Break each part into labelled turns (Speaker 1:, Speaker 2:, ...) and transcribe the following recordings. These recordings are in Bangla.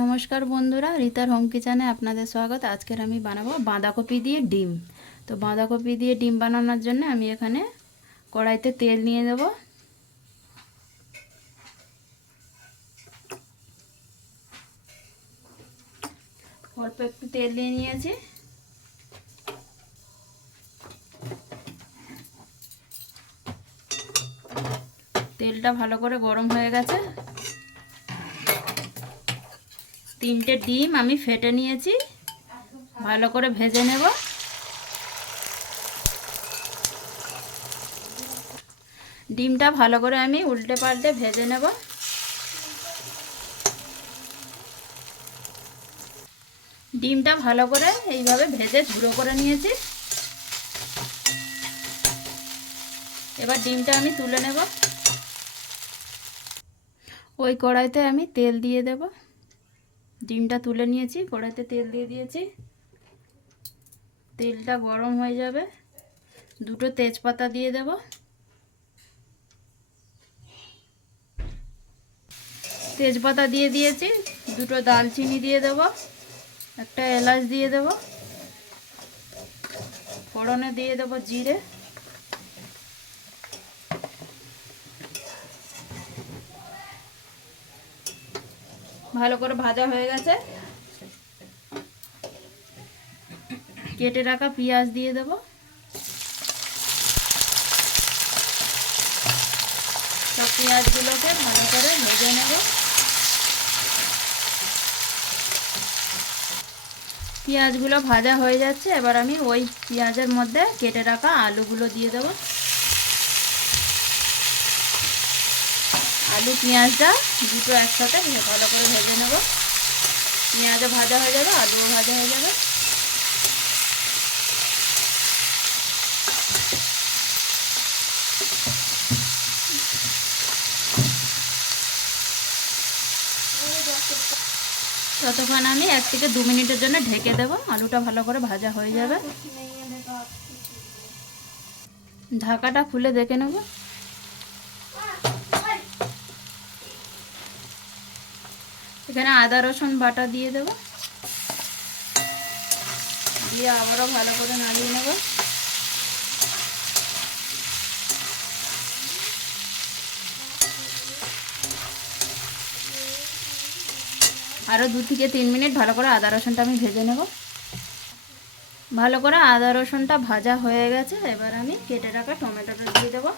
Speaker 1: নমস্কার বন্ধুরা, রিতার হোম কিচেনে আপনাদের স্বাগত। আজকের আমি বানাবো বাঁধাকপি দিয়ে ডিম। তো বাঁধাকপি দিয়ে ডিম বানানোর জন্য আমি এখানে কড়াইতে তেল নিয়ে দেব। অল্প একটু তেল নিয়ে নিয়েছি। তেলটা ভালো করে গরম হয়ে গেছে। তিনটে ডিম আমি ফেটে নিয়েছি। ভালো করে ভেজে নেব। ডিমটা ভালো করে আমি উল্টে পাল্টে ভেজে নেব। ডিমটা ভালো করে এইভাবে ভেজে ঝুড়ো করে নিয়েছি। এবার ডিমটা আমি তুলে নেব। ওই কড়াইতে আমি তেল দিয়ে দেবো। ডিমটা তুলে নিয়েছি, কড়াইতে তেল দিয়ে দিয়েছি। তেলটা গরম হয়ে যাবে। দুটো তেজপাতা দিয়ে দেব। তেজপাতা দিয়ে দিয়েছি, দুটো দালচিনি দিয়ে দেব, একটা এলাচ দিয়ে দেব, ফোড়নে দিয়ে দেব জিরে। ভালো করে ভাজা হয়ে গেছে। কেটে রাখা পেঁয়াজ দিয়ে দেব। সব পেঁয়াজগুলোকে ভালো করে ভেজে নেব। পেঁয়াজগুলো ভাজা হয়ে যাচ্ছে, এবার আমি ওই পেঁয়াজের মধ্যে কেটে রাখা আলুগুলো দিয়ে দেবো। আলু পেঁয়াজটা দুটো একসাথে ভালো করে ভেজে নেব। পেঁয়াজও ভাজা হয়ে যাবে, আলুও ভাজা হয়ে যাবে। ততক্ষণ আমি এক থেকে দু মিনিটের জন্য ঢেকে দেব, আলুটা ভালো করে ভাজা হয়ে যাবে। ঢাকাটা খুলে দেখে নেব। এখানে আদা, রসুন, বাটা দিয়ে দেব। দিয়ে আবারও ভালো করে নাড়িয়ে নেব। আরও দু থেকে তিন মিনিট ভালো করে আদা, রসুনটা আমি ভেজে নেব। ভালো করে আদা, রসুনটা ভাজা হয়ে গেছে। এবার আমি কেটে রাখা টমেটোটা দিয়ে দেবো।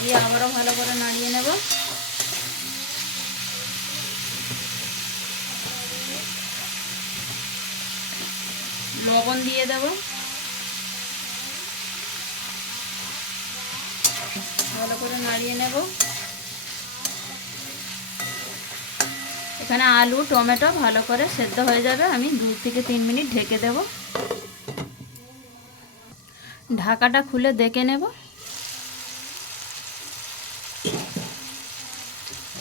Speaker 1: দিয়ে আবারও ভালো করে নাড়িয়ে নেব। লবণ দিয়ে দেব। ভালো করে নাড়িয়ে নেব। এখানে আলু, টমেটো ভালো করে সেদ্ধ হয়ে যাবে। আমি দু থেকে তিন মিনিট ঢেকে দেব। ঢাকাটা খুলে দেখে নেব।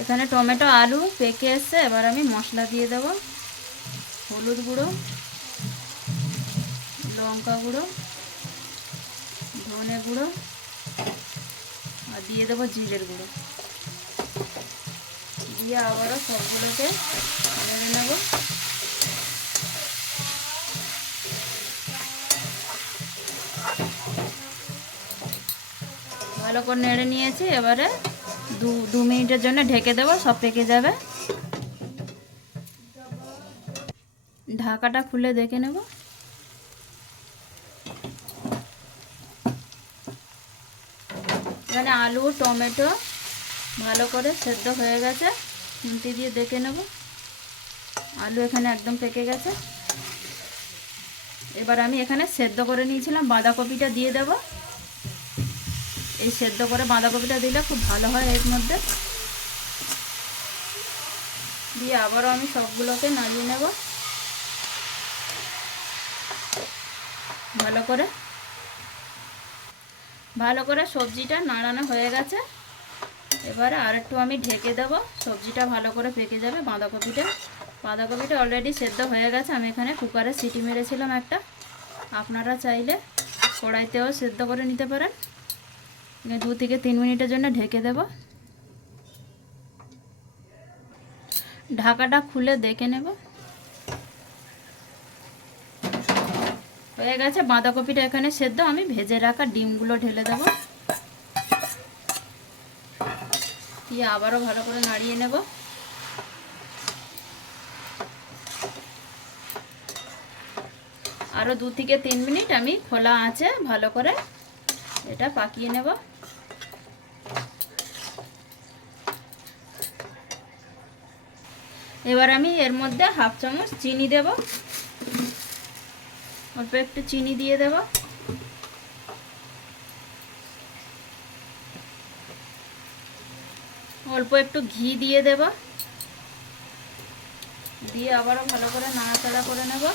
Speaker 1: এখানে টমেটো, আলু, পেকে এসছে। এবার আমি মশলা দিয়ে দেব। হলুদ গুঁড়ো, লঙ্কা গুঁড়ো, ধনে গুঁড়ো, আর দিয়ে দেবো জিরের গুঁড়ো। দিয়ে আবারও সবগুলোকে নেড়ে নেব। ভালো করে নেড়ে নিয়েছি। এবারে দু দু মিনিটের জন্য ঢেকে দেবো, সব পেকে যাবে। ঢাকাটা খুলে দেখে নেব। এখানে আলু, টমেটো ভালো করে সেদ্ধ হয়ে গেছে। খুন্তি দিয়ে দেখে নেব। আলু এখানে একদম পেকে গেছে। এবার আমি এখানে সেদ্ধ করে নিয়েছিলাম, বাঁধাকপিটা দিয়ে দেব। এই সেদ্ধ করে বাঁধাকপিটা দিলে খুব ভালো হয় এর মধ্যে। দিয়ে আবারও আমি সবগুলোকে নাড়িয়ে নেব। ভালো করে। ভালো করে সবজিটা নাড়ানো হয়ে গেছে। এবারে আর একটু আমি ঢেকে দেব। সবজিটা ভালো করে পেকে যাবে বাঁধাকপিটা। বাঁধাকপিটা অলরেডি সেদ্ধ হয়ে গেছে। আমি এখানে কুকারে সিটি মেরেছিলাম একটা। আপনারা চাইলে কড়াইতেও সেদ্ধ করে নিতে পারেন। দু থেকে তিন মিনিটের জন্য ঢেকে দেব। ঢাকাটা খুলে দেখে নেব। হয়ে গেছে, বাঁধাকপিটা এখানে সেদ্ধ। আমি ভেজে রাখা ডিমগুলো ঢেলে দেব। দিয়ে আবারও ভালো করে নাড়িয়ে নেব। আরও দু থেকে তিন মিনিট আমি খোলা আছে ভালো করে এটা পাকিয়ে নেব। এবার আমি এর মধ্যে হাফ চামচ চিনি দেব। অল্প একটু চিনি দিয়ে দেব। অল্প একটু ঘি দিয়ে দেব। দিয়ে আবারও ভালো করে নাড়াচাড়া করে নেব।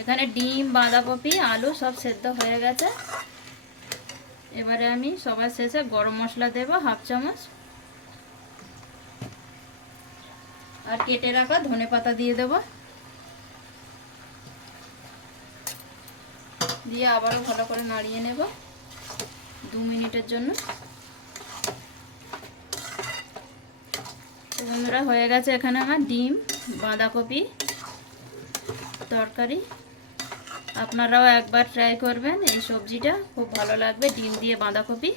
Speaker 1: এখানে ডিম, বাঁধাকপি, আলু সব সেদ্ধ হয়ে গেছে। এবারে আমি সবার শেষে গরম মশলা দেব, হাফ চামচ। আর কেটে রাখা ধনে পাতা দিয়ে দেব। দিয়ে আবারও ভালো করে নাড়িয়ে নেব দু মিনিটের জন্য। বন্ধুরা, হয়ে গেছে এখানে আমার ডিম, বাঁধাকপি, তরকারি। আপনারাও একবার ট্রাই করবেন এই সবজিটা। খুব ভালো লাগবে, ডিম দিয়ে বাঁধাকপি।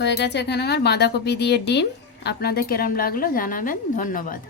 Speaker 1: হয়ে গেছে এখানে আমার বাঁধাকপি দিয়ে ডিম। আপনাদের কেরম লাগল জানাবেন, ধন্যবাদ।